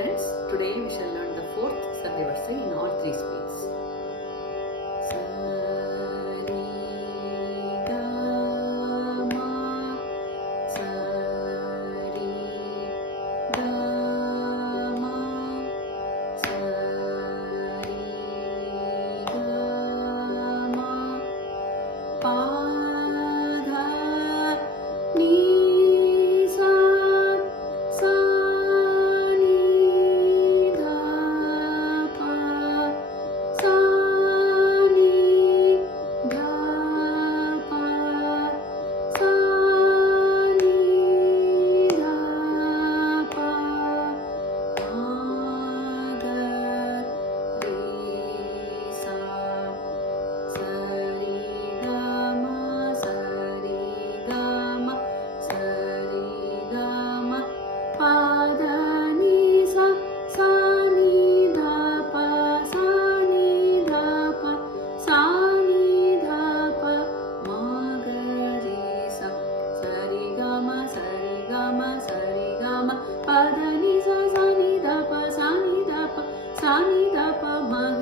friends, today we shall learn the fourth Sunday verse in all three speeds. Sa ri ga ma, sa ri ga ma, sa ri ga ma, pa dha ni sa sa pa da ni sa sa ni da pa sa ni da pa sa ni da pa ma